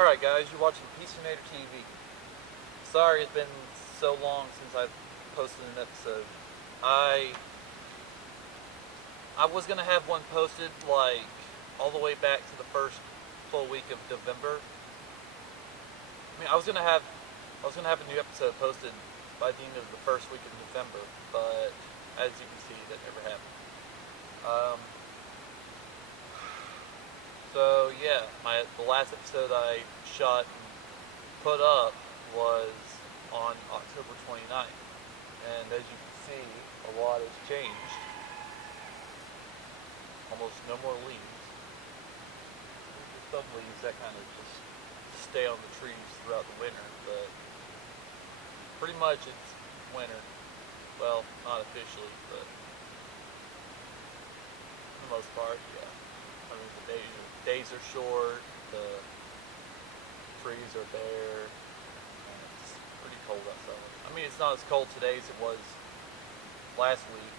Alright guys, you're watching PCinator TV. Sorry it's been so long since I've posted an episode. I I was gonna have one posted like all the way back to the first full week of November. I was gonna have a new episode posted by the end of the first week of November, but as you can see that never happened. Um So yeah, the last episode I shot and put up was on October 29th. And as you can see, a lot has changed. Almost no more leaves. There's some leaves that kind of just stay on the trees throughout the winter, but pretty much it's winter. Well, not officially, but for the most part, yeah. I mean, the days are short, the trees are bare, and it's pretty cold outside. I mean, it's not as cold today as it was last week,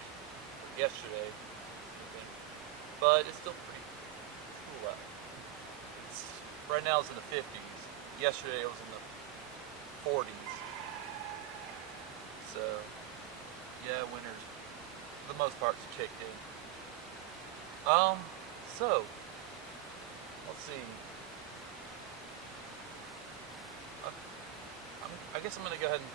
yesterday, even, but it's still pretty cool out. Right now it's in the 50s. Yesterday it was in the 40s. So, yeah, winter's, for the most part, it's kicked in. So, let's see. I guess I'm gonna go ahead and,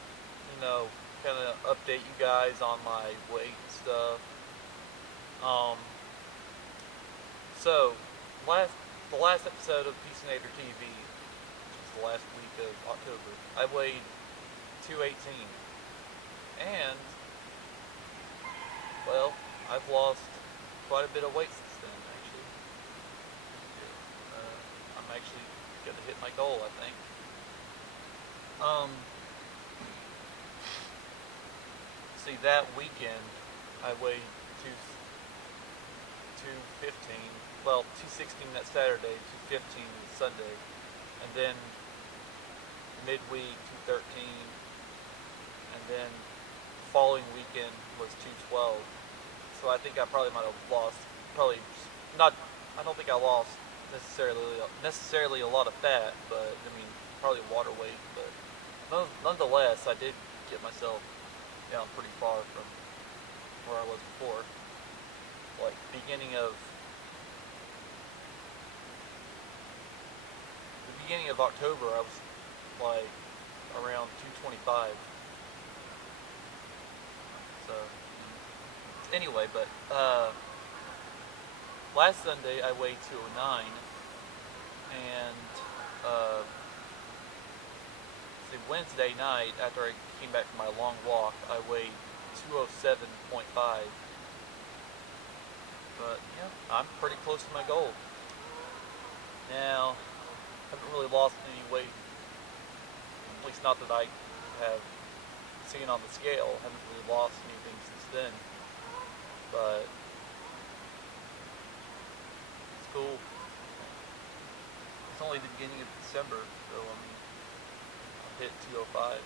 kind of update you guys on my weight and stuff. Um, so, the last episode of PCinator TV, which was the last week of October, I weighed 218, and well, I've lost quite a bit of weight since then. Actually, I'm actually gonna hit my goal, I think. See, that weekend I weighed 215. Well, 216 that Saturday, 215 Sunday, and then midweek 213, and then the following weekend was 212. So I think I probably might have lost, probably not. I don't think I lost necessarily a lot of fat, but I mean probably water weight. But nonetheless, I did get myself down pretty far from where I was before. Like beginning of October, I was like around 225. So anyway, but last Sunday I weighed 209, and Wednesday night after I came back from my long walk, I weighed 207.5. But yeah, I'm pretty close to my goal. Now, I haven't really lost any weight, at least not that I have seen on the scale. I haven't really lost anything since then. But it's cool. It's only the beginning of December, so I mean, I've hit 205.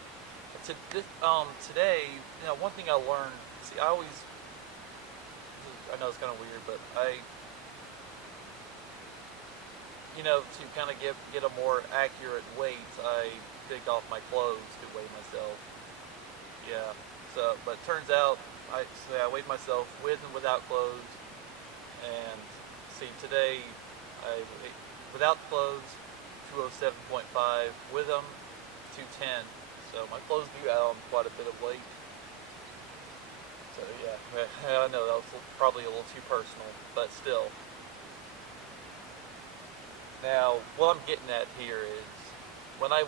Today, one thing I learned. See, I know it's kind of weird, but to kind of get a more accurate weight, I picked off my clothes to weigh myself. Yeah. So, but it turns out, I weighed myself with and without clothes, and see, today, without clothes, 207.5, with them, 210. So my clothes do add on quite a bit of weight. So yeah, I know that was probably a little too personal, but still. Now, what I'm getting at here is when I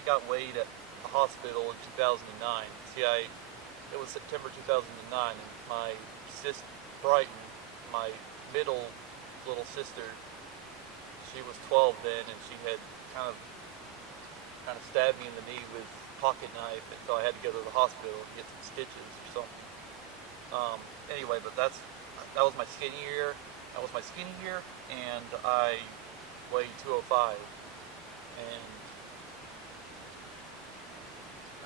got weighed at the hospital in 2009. See, it was September 2009, and my sister Brighton, my middle little sister, she was 12 then, and she had kind of stabbed me in the knee with a pocket knife, and so I had to go to the hospital and get some stitches or something. Anyway, but that was my skinny year. That was my skinny year, and I weighed 205, and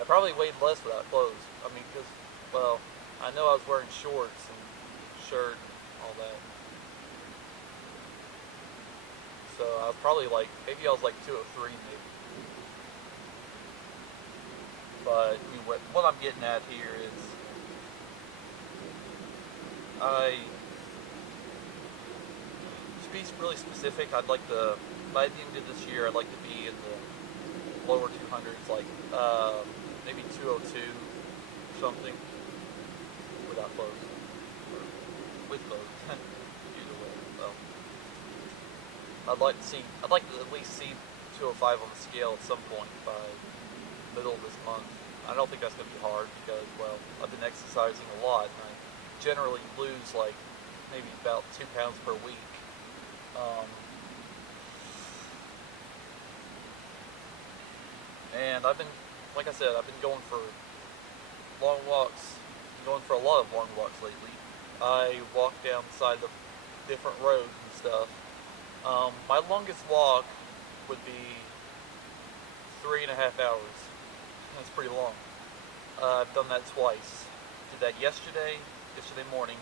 I probably weighed less without clothes. I mean, because, well, I know I was wearing shorts and shirt and all that. So I was probably like, maybe I was like 203 maybe. But anyway, what I'm getting at here is I, to be really specific, I'd like to, by the end of this year, I'd like to be in the lower 200s, like maybe 202 or something, without clothes, or with clothes, either way. So I'd like to at least see 205 on the scale at some point by middle of this month. I don't think that's going to be hard because, well, I've been exercising a lot, and I generally lose like maybe about 2 pounds per week. Um, and I've been, like I said, I've been going for long walks, going for a lot of long walks lately. I walk down the side of different roads and stuff. My longest walk would be 3.5 hours. That's pretty long. I've done that twice. Did that yesterday morning,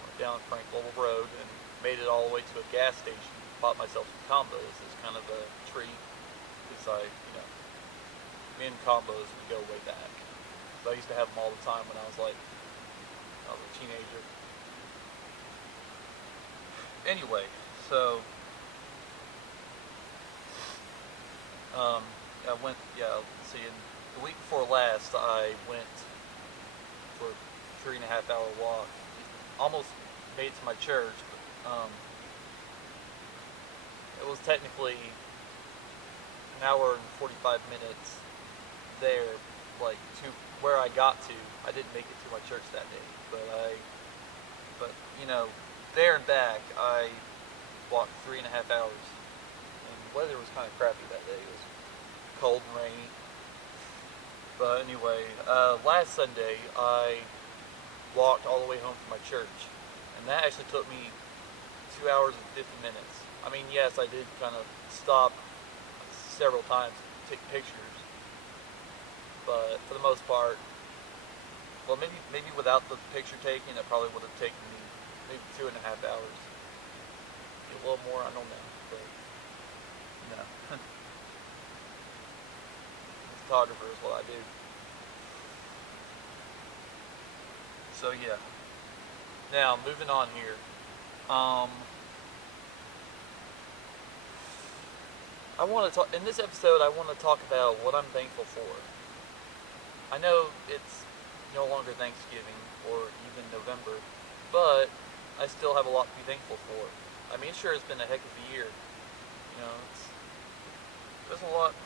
went down Franklin Road and made it all the way to a gas station. Bought myself some combos as kind of a treat because me and combos we go way back. So I used to have them all the time when I was a teenager. Anyway, so I went, let's see, in the week before last, I went for a 3.5 hour walk. Almost made it to my church, but it was technically an hour and 45 minutes there, like to where I got to. I didn't make it to my church that day, but there and back, I walked 3.5 hours. And the weather was kind of crappy that day. It was cold and rainy. But anyway, last Sunday I walked all the way home from my church, and that actually took me 2 hours and 50 minutes. I mean, yes, I did kind of stop several times to take pictures, but for the most part, well, maybe without the picture taking, it probably would have taken me maybe 2.5 hours. Maybe a little more, I don't know, but no. Photographer is what I do. So yeah. Now moving on here. I want to talk in this episode. I want to talk about what I'm thankful for. I know it's no longer Thanksgiving or even November, but I still have a lot to be thankful for. I mean, sure, it's been a heck of a year. There's a lot to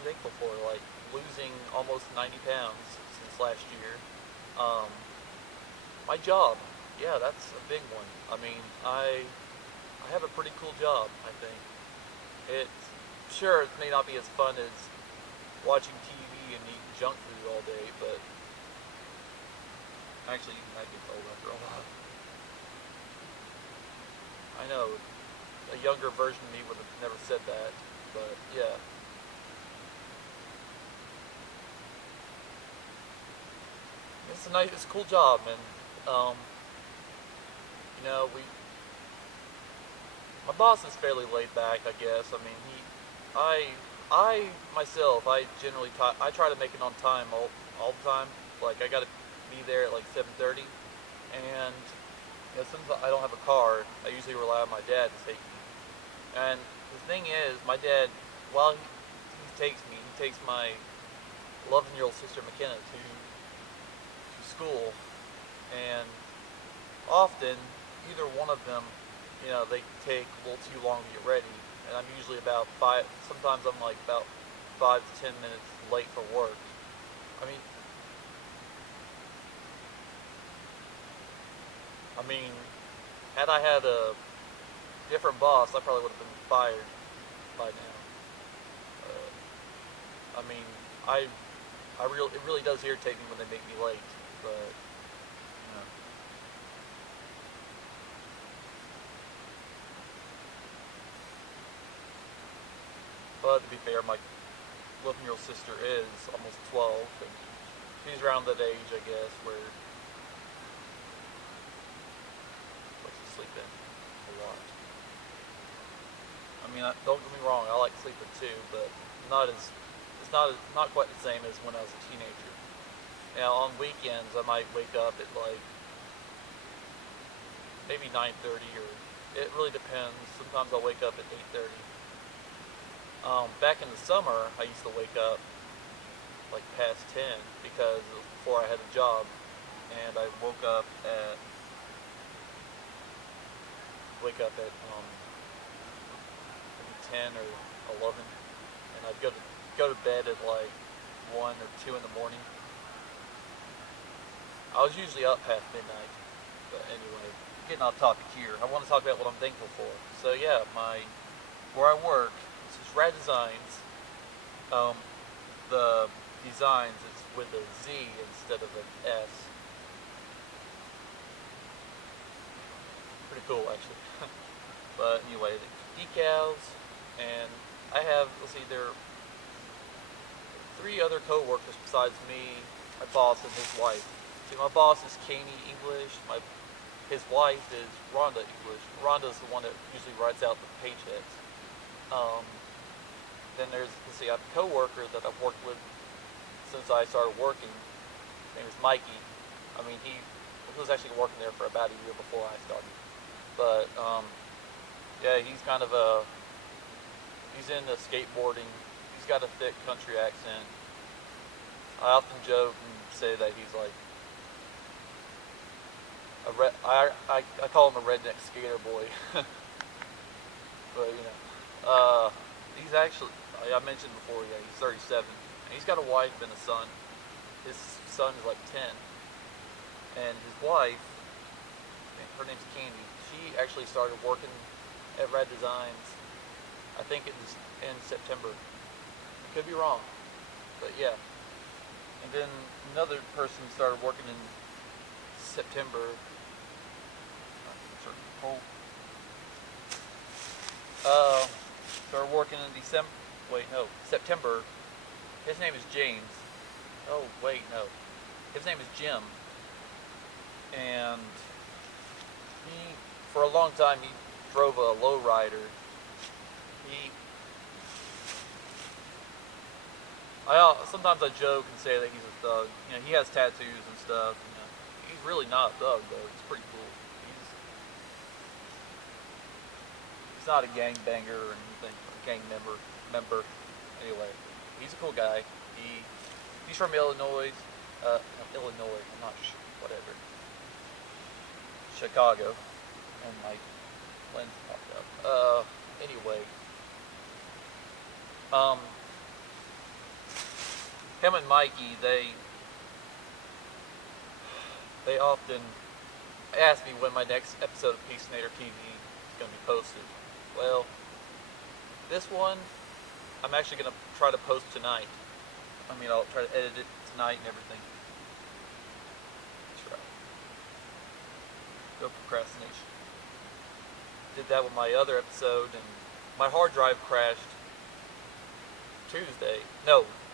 be thankful for. Like losing almost 90 pounds since last year. My job, yeah, that's a big one. I mean, I have a pretty cool job. I think it may not be as fun as watching TV and eating junk food all day, but actually that gets old after a while. I know a younger version of me would have never said that, but yeah. It's a cool job, and my boss is fairly laid back, I guess. I mean, I myself, I generally I try to make it on time all the time. Like I got to be there at like 7:30, and since I don't have a car, I usually rely on my dad to take me. And the thing is, my dad, while he takes me, he takes my 11-year-old sister McKenna to school, and often either one of them, they take a little too long to get ready, and I'm usually about sometimes I'm like about 5 to 10 minutes late for work. I mean, had I had a different boss, I probably would have been fired by now. I mean, it really does irritate me when they make me late, but But to be fair, my 11-year-old sister is almost 12, and she's around that age, I guess, where she sleeps in a lot. mean, don't get me wrong, I like sleeping too, but not as it's not quite the same as when I was a teenager. Now on weekends, I might wake up at like maybe 9:30, or it really depends. Sometimes I'll wake up at 8:30. Back in the summer, I used to wake up like past 10 because before I had a job, and I wake up at maybe 10 or 11, and I'd go to bed at like 1 or 2 in the morning. I was usually up past midnight, but anyway, getting off topic here. I want to talk about what I'm thankful for. So yeah, where I work, this is Rad Designs. The designs is with a Z instead of an S. Pretty cool actually. But anyway, the decals, and I have, let's see, there are 3 other co-workers besides me, my boss, and his wife. See, my boss is Caney English. His wife is Rhonda English. Rhonda's the one that usually writes out the paychecks. Then let's see, I have a co-worker that I've worked with since I started working. His name is Mikey. I mean, he was actually working there for about a year before I started. But yeah, he's into skateboarding. He's got a thick country accent. I often joke and say that he's like I call him a redneck skater boy. But he's actually, I mentioned before, yeah, he's 37. And he's got a wife and a son. His son is like 10. And his wife, her name's Candy, she actually started working at Rad Designs, I think it was in September. Could be wrong, but yeah. And then another person started working in September. Started working in December. Wait, no, September. His name is James. Oh, wait, no. His name is Jim. And for a long time, he drove a lowrider. Sometimes I joke and say that he's a thug. You know, he has tattoos and stuff. You know, he's really not a thug though. It's pretty cool. He's not a gangbanger or anything, or a gang member. Anyway, he's a cool guy. He's from Illinois. Illinois. I'm not sure. Whatever. Chicago. And my lens popped up. Anyway. Him and Mikey, they often ask me when my next episode of Peacinator TV is going to be posted. Well, this one, I'm actually going to try to post tonight. I mean, I'll try to edit it tonight and everything. That's right. No procrastination. Did that with my other episode, and my hard drive crashed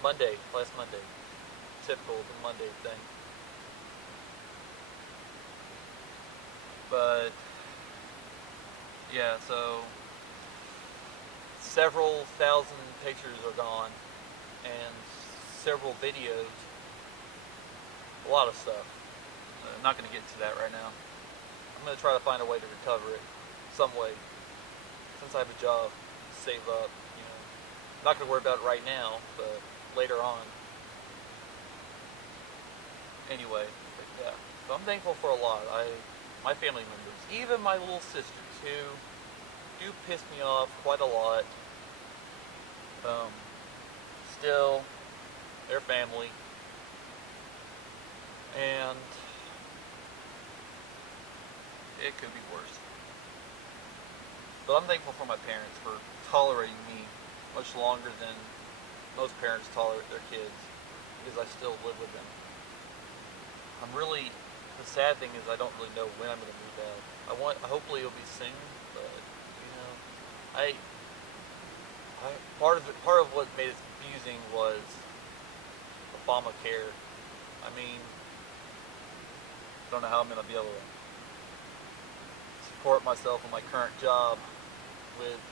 Monday, last Monday. Typical of the Monday thing. But yeah, so several thousand pictures are gone, and several videos, a lot of stuff. I'm not going to get into that right now. I'm going to try to find a way to recover it some way, since I have a job, save up, you know. I'm not going to worry about it right now, but later on. Anyway, but yeah. So I'm thankful for a lot. My family members, even my little sisters, who do piss me off quite a lot. Still, they're family. And it could be worse. But I'm thankful for my parents for tolerating me much longer than most parents tolerate their kids, because I still live with them. The sad thing is I don't really know when I'm going to move out. Hopefully it'll be soon, but, you know, part of what made it confusing was Obamacare. I mean, I don't know how I'm going to be able to support myself in my current job with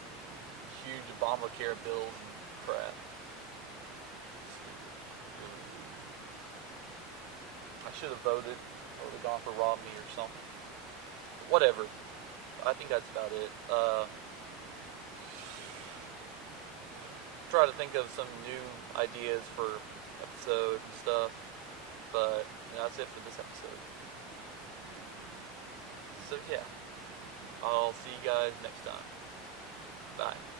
huge Obamacare bills and crap. I should have voted. I would have gone for Romney or something. Whatever. I think that's about it. Try to think of some new ideas for episode and stuff. But that's it for this episode. So yeah, I'll see you guys next time. Bye.